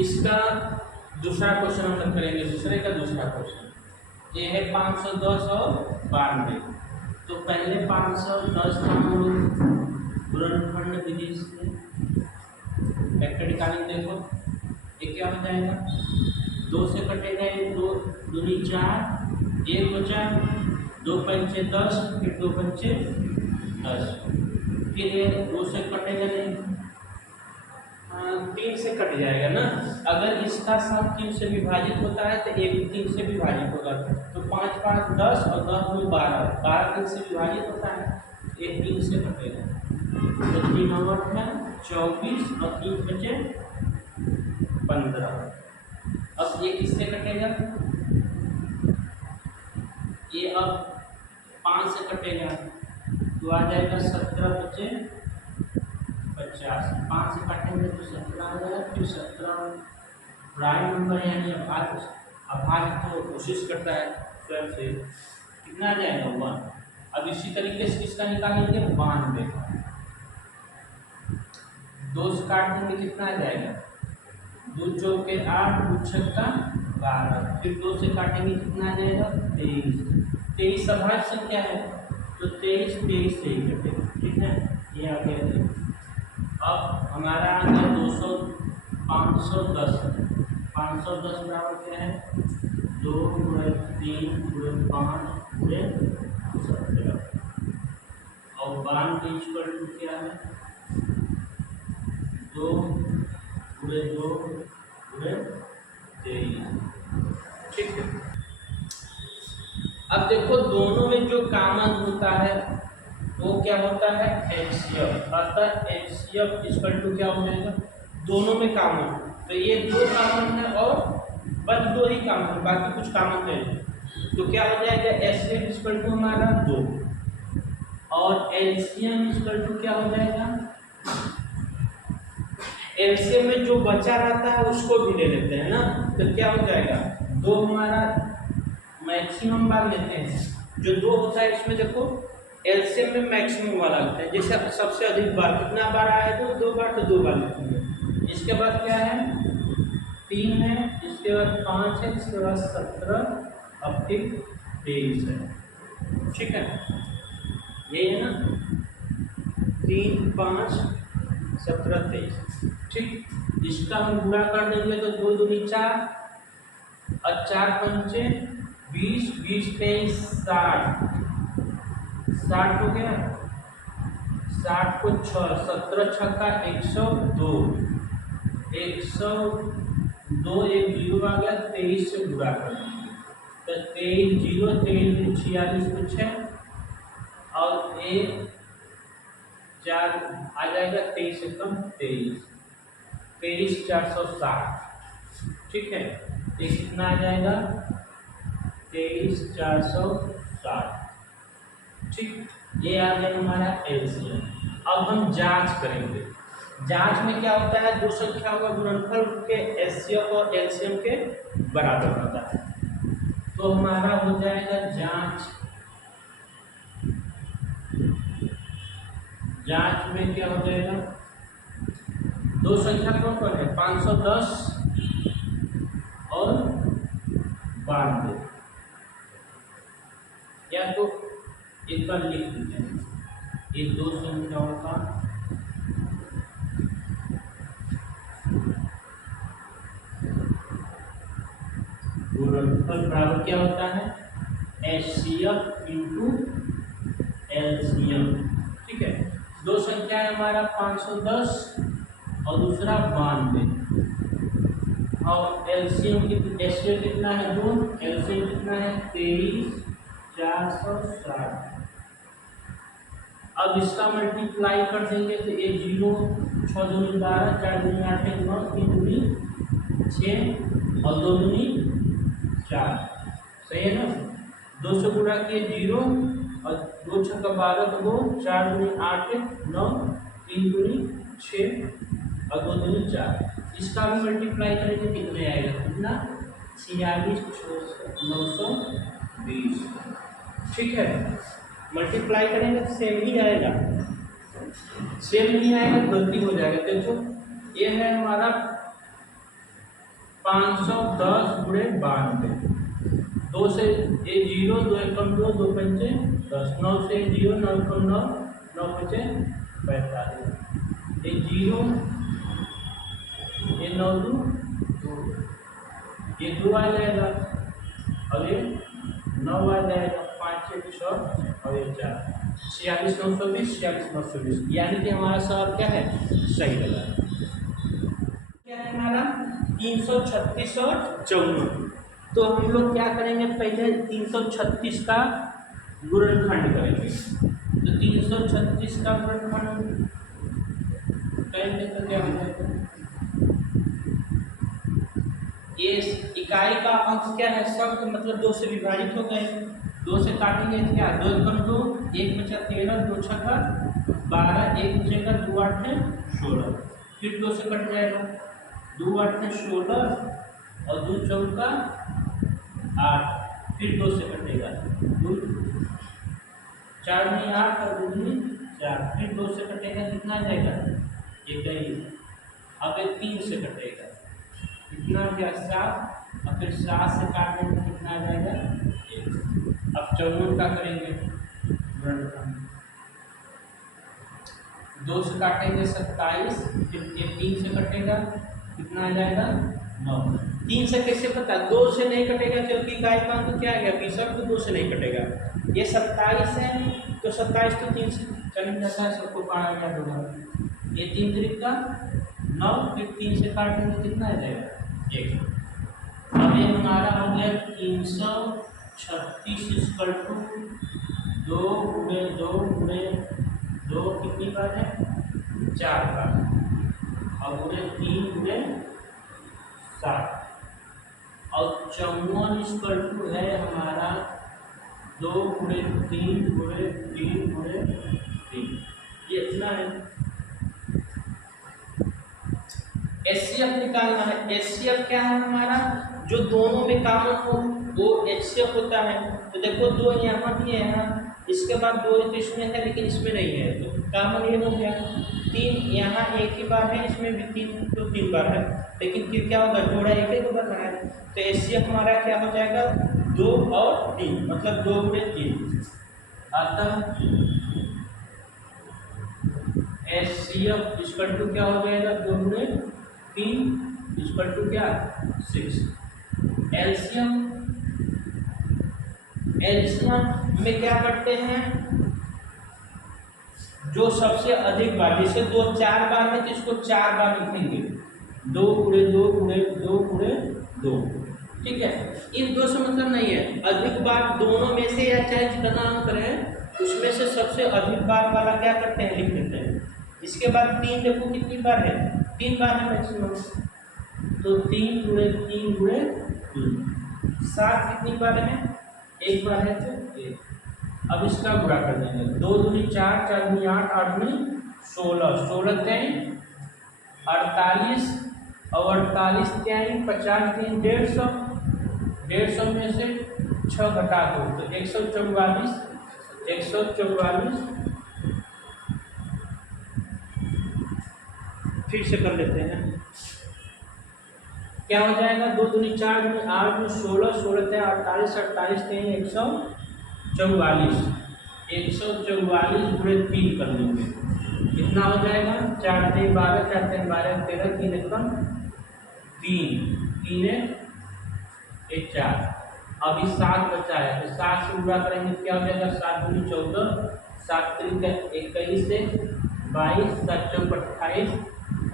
इसका दूसरा क्वेश्चन हम लोग करेंगे, दूसरे का दूसरा क्वेश्चन। ये है 510 और 92। तो पहले 510 का हम लोग गुणनखंड विधि से फैक्टर निकालेंगे। देखो ये क्या हो जाएगा, 2 से कटेगा, 2 दूनी 4, 1 बचा, 2 पंचे 10, फिर 2 पंचे 10, फिर ये 2 से कटेगा नहीं, 3 से कट जाएगा ना। अगर इसका 7 3 से विभाजित होता है तो ये भी 3 से विभाजित होगा। तो 5 5 10 और 10 2 12, 12 3 से विभाजित होता है, ये 3 से कटेगा। तो 3 और है 24 और 3 बचे 15। अब ये किससे कटेगा, ये अब 5 से कटेगा तो आ जाएगा 17 बचे 50। 5 से काटेंगे तो 17 आ जाएगा, फिर 17 प्राइम नंबर यानी अभाज्य तो कोशिश करता है स्वयं से, कितना आ जाएगा 1। अब इसी तरीके से किसका निकालेंगे, 92 का। 2 से काट देंगे कितना आ जाएगा, 2 चौके 8, 2 छक्का 12, फिर 2 से काटेंगे कितना आ जाएगा 23। 23 अभाज्य संख्या है तो 23 23 से ही कटेगा, ठीक है। ये आ गया। अब हमारा आ गया 200 510। 510 बराबर क्या है, 2 × 3 × 5 × 17। और 92 इक्वल टू क्या है, 2 × 2 × 23, ठीक है। अब देखो दोनों में जो कॉमन होता है वो क्या होता है, एचसीएफ। अर्थात एचसीएफ इक्वल टू क्या हो जाएगा, दोनों में कॉमन। तो ये 2 कॉमन है और बस 2 ही कॉमन, बाकी कुछ कॉमन नहीं। तो क्या हो जाएगा, एचसीएफ इक्वल टू हमारा 2 और एलसीएम इक्वल टू क्या हो जाएगा, एलसीएम में जो बचा रहता है उसको भी ले लेते हैं ना। तो क्या हो जाएगा, 2 हमारा मैक्सिमम बार लेते हैं, जो 2 होता है इसमें देखो एलसीएम में मैक्सिमम वाला होता है, जैसे सबसे अधिक बार कितना बार आया है, 2 बार, तो 2 बार लिखेंगे। इसके बाद क्या है, 3 है, इसके बाद 5 है, इसके बाद 17, अब फिर 23 है, ठीक है। ये है ना 3 5 17 23, ठीक। इसका हम गुणा कर देंगे तो 2 दूनी 4 और 4 पंचे 20, 20 23 60, 60 हो गया, 60 को 6, 17 छक्का 102, 102 एक जीरो आ गया, 23 से गुणा कर देंगे तो 23 0, 23 46 को 6 और 1 4 आ जाएगा, 23 से कम 23, 23 460, ठीक है। ये कितना आ जाएगा, 23 460, ठीक। ये आ गया हमारा एलसीएम। अब हम जांच करेंगे। जांच में क्या होता है, 2 संख्याओं का गुणनफल के एचसीएफ और एलसीएम के बराबर होता है। तो हमारा हो जाएगा जांच। जांच में क्या हो जाएगा, 2 संख्या कौन कौन है, 510 और 92। या तो एक बार लिख दीजिए, ये 2 संख्याओं का गुणनफल बराबर क्या होता है, एचसीएफ इंटू एलसीएम, ठीक है। 2 संख्या है हमारा 510 और दूसरा 92, और एलसीएम कितना है 2, एलसीएम कितना है 23 460। अब इसका मल्टीप्लाई कर देंगे तो ये 0, 6 दूनी 12, 4 दूनी 8, 9, 3 दूनी 6 और 2 दूनी 4, सही है ना। 2 से गुणा किए 0 और 2 छक्का 12 तो 2, 4 दूनी 8 9, 3 दूनी 6 और 2 दूनी 4। इसका भी मल्टीप्लाई करेंगे कितने आएगा, कितना 46 920, ठीक है। मल्टीप्लाई करेंगे तो सेम ही आएगा, सेम नहीं आएगा गलती हो जाएगा। देखो ये है हमारा 510 गुणे 92, 2 से ये 0, 2 एकम 2, 2 पंचे 10, 9 से 0, 9 एकम 9, 9 पंचे 45, ये 0, ये 9 2, ये 2 आ जाएगा और ये 9 आ जाएगा, 5 1 6 और ये 4, 46 920, 46 920, यानी कि हमारा सवाल क्या है, सही लगा। क्या है हमारा 336 और 54। तो हम लोग क्या करेंगे, पहले 336 का गुणनखंड करेंगे। तो 336 का गुणनखंड करेंगे तो क्या हो जाएगा, ये इकाई का अंश क्या है, शब्द मतलब 2 से विभाजित हो गए, 2 से काटेंगे क्या, 2 एकम 2, 1 बचा 13, 2 छक्का 12, 1 बचेगा 2 8 16, फिर 2 से कट जाएगा, 2 8 16 और 2 चौका 8, फिर 2 से कटेगा, 2 4 में 8 और 2 में 4, फिर 2 से कटेगा, कितना आ जाएगा 21, अब 3 से कटेगा, कितना हो गया 7, और फिर 7 से काटने में कितना आ जाएगा 1। अब 54 का करेंगे, 2 से काटेंगे 27, फिर ये 3 से कटेगा, कितना आ जाएगा 9। 3 से कैसे पता, 2 से नहीं कटेगा क्योंकि इकाई का अंक क्या है, विषम, तो 2 से नहीं कटेगा। ये 27 है तो 27 तो 3 से चल जाता है, सबको पारा याद होगा, ये 3 त्रिक का 9, फिर 3 से काटेंगे कितना आ जाएगा 1। अब ये हमारा हो गया 336 इक्वल टू 2 गुणे 2 गुणे 2 कितनी बार है, 4 बार, और गुणे 3 गुणे 7, और 54 इक्वल टू है हमारा 2 गुणे 3 गुणे 3 गुणे 3, ये इतना है। एचसीएफ निकालना है, एचसीएफ क्या है हमारा, जो दोनों में कॉमन हो वो एचसीएफ होता है। तो देखो 2 यहाँ भी है ना, इसके बाद 2 तो इसमें है लेकिन इसमें नहीं है, तो कॉमन ये हो गया। 3 यहाँ एक ही बार है, इसमें भी 3 तो 3 बार है, लेकिन फिर क्या होगा, जोड़ा एक ही बार है, तो एचसीएफ हमारा क्या हो जाएगा 2 और 3, मतलब 2 गुणे 3, अतः एचसीएफ इक्वल टू क्या हो जाएगा 2 गुणे 3 इक्वल टू क्या 6। एलसीएम, एलसीएम में क्या करते हैं, जो सबसे अधिक बार, जैसे 2 4 बार है तो इसको 4 बार लिखेंगे, 2 गुणे 2 गुणे 2 गुणे 2, ठीक है। इन 2 से मतलब नहीं है, अधिक बार दोनों में से या चाहे जितना हम करें उसमें से सबसे अधिक बार वाला क्या करते हैं, लिख देते हैं। इसके बाद 3 देखो कितनी बार है, 3 बार है मैक्सिमम, तो 3 गुणे 3 गुणे 3, 7 कितनी बार है, 1 बार है तो 1। अब इसका गुणा कर देंगे, 2 दूनी 4, 4 दूनी 8, 8 दूनी 16, 16 3 48, और 48 3 50 3 150, 150 में से 6 घटा दो तो 144, 144 फिर से कर लेते हैं, क्या हो जाएगा, 2 दूनी 4 दूनी 8 दूनी 16, 16 3 48, 48 3 144, 144 गुणे 3 कर लेंगे, कितना हो जाएगा, 4 3 12, 4 3 12 13, 3 एकम 3, 3 1 4, अभी 7 बचा है तो 7 से गुणा करेंगे क्या हो जाएगा, 7 दूनी 14, 7 3 21 से 22, 7 चौक 28,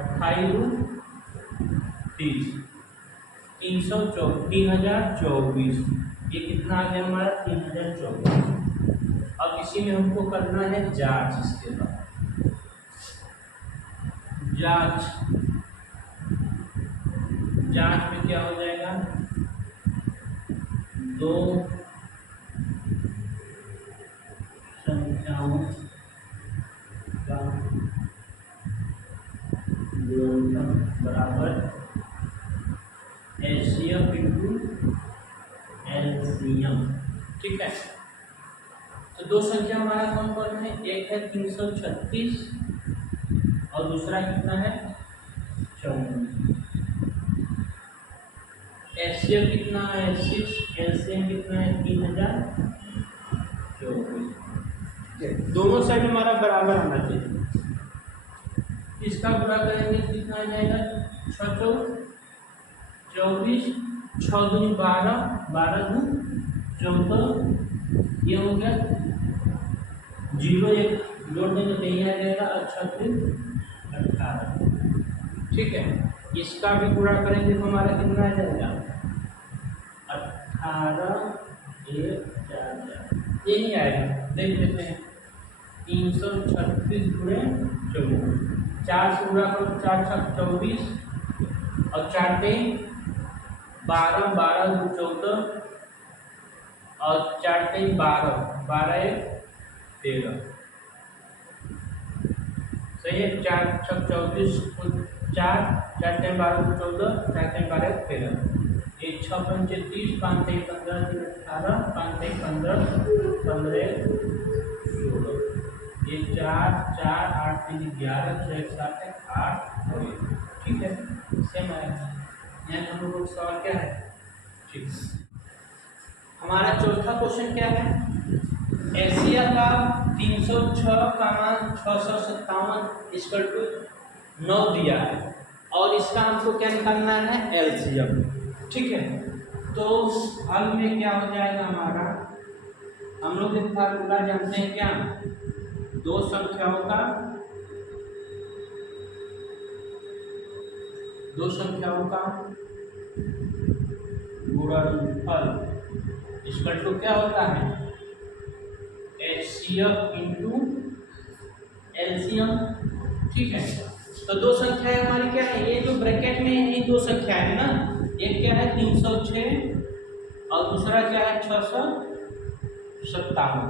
28 2 30, 3024, ये कितना आ गया हमारा 3024। अब इसी में हमको करना है जांच, इसके बाद जांच में क्या हो जाएगा, 2 संख्याओं का गुणनफल बराबर एचसीएफ इंटू एलसीएम, ठीक है। तो 2 संख्या हमारा कौन कौन है, एक है 336 और दूसरा कितना है 54। एचसीएफ कितना है 6, एलसीएम कितना है 3024। दोनों साइड हमारा बराबर आना चाहिए। इसका गुणा करेंगे कितना आ जाएगा 6 24, 6 दूनी 12, 12 दूनी 14, ये हो गया 0 1 जोड़ देंगे तो यही आ जाएगा। अच्छा फिर 18, ठीक है। इसका भी गुणा करेंगे तो हमारा कितना आ जाएगा 18 1 4 यही आएगा। देख लेते हैं 336 गुणे 24, 4 से गुणा करो 4 6 24 और 4 3 12, 12 2 14 और 4 3 12, 12 1 13, सही है। 4 6 24 4 4 3 12 14, 4 3 12 13, 1 6 5 30, 5 3 15 18, 5 3 15 15 16, ये 4 4 8 3 11 6 7 8 और 1, ठीक है। सेम आएगा। यहाँ हम लोग सवाल क्या है, ठीक। हमारा चौथा क्वेश्चन क्या है, एशिया का 306 का मान 657 = 9 दिया है और इसका हमको क्या निकालना है एलसीएम, ठीक है। तो हल में क्या हो जाएगा हमारा, हम लोग एक फार्मूला जानते हैं क्या, दो संख्याओं का गुणनफल = क्या होता है एचसीएफ इंटू एलसीएम, ठीक है। तो दो संख्याएं हमारी क्या है, ये जो ब्रैकेट में ये दो संख्याएं है ना, एक क्या है 306 और दूसरा क्या है 657।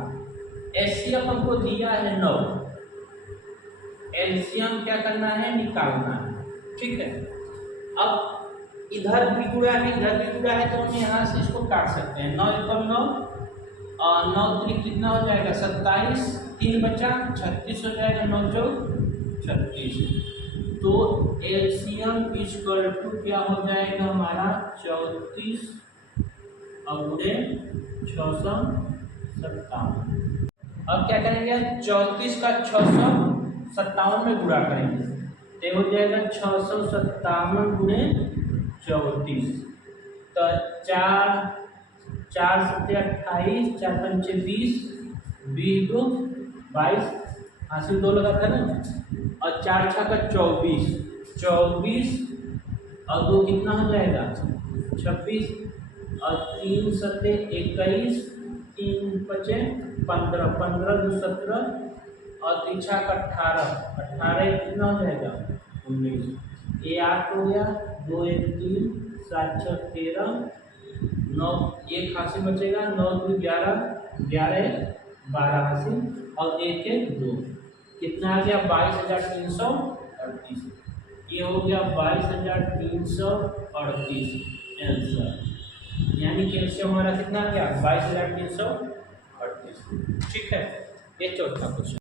एचसीएफ हमको दिया है 9, एलसीएम क्या करना है निकालना है, ठीक है। अब इधर भी गुणा है इधर भी गुणा है तो हम यहाँ से इसको काट सकते हैं। 9 × 9 और 9 3 कितना हो जाएगा 27, 3 बचा 36 हो जाएगा, 9 4 36। तो एलसीएम = क्या हो जाएगा हमारा 34 और गुणे 657। अब क्या करेंगे 34 का 657 में गुणा करेंगे तो हो जाएगा 657 गुणे 34। तो 4 4 7 28, 4 5 20, 20 2 22, हासिल 2 लगा था ना, और 4 6 का 24, 24 और 2 कितना हो जाएगा 26 और 3 7 21, 3 5 15, 15 2 17 और 3 6 का 18, 18 कितना हो जाएगा 19, ये 8 हो गया, 2 1 3 7 6 13, 9 1 हासिल बचेगा, 9 2 11, 11 12 हासिल और 1 1 2, कितना आ गया 22,338। ये हो गया 22,338 आंसर, यानी कि एलसीएम हमारा कितना आ गया 22,338, ठीक है। ये चौथा क्वेश्चन।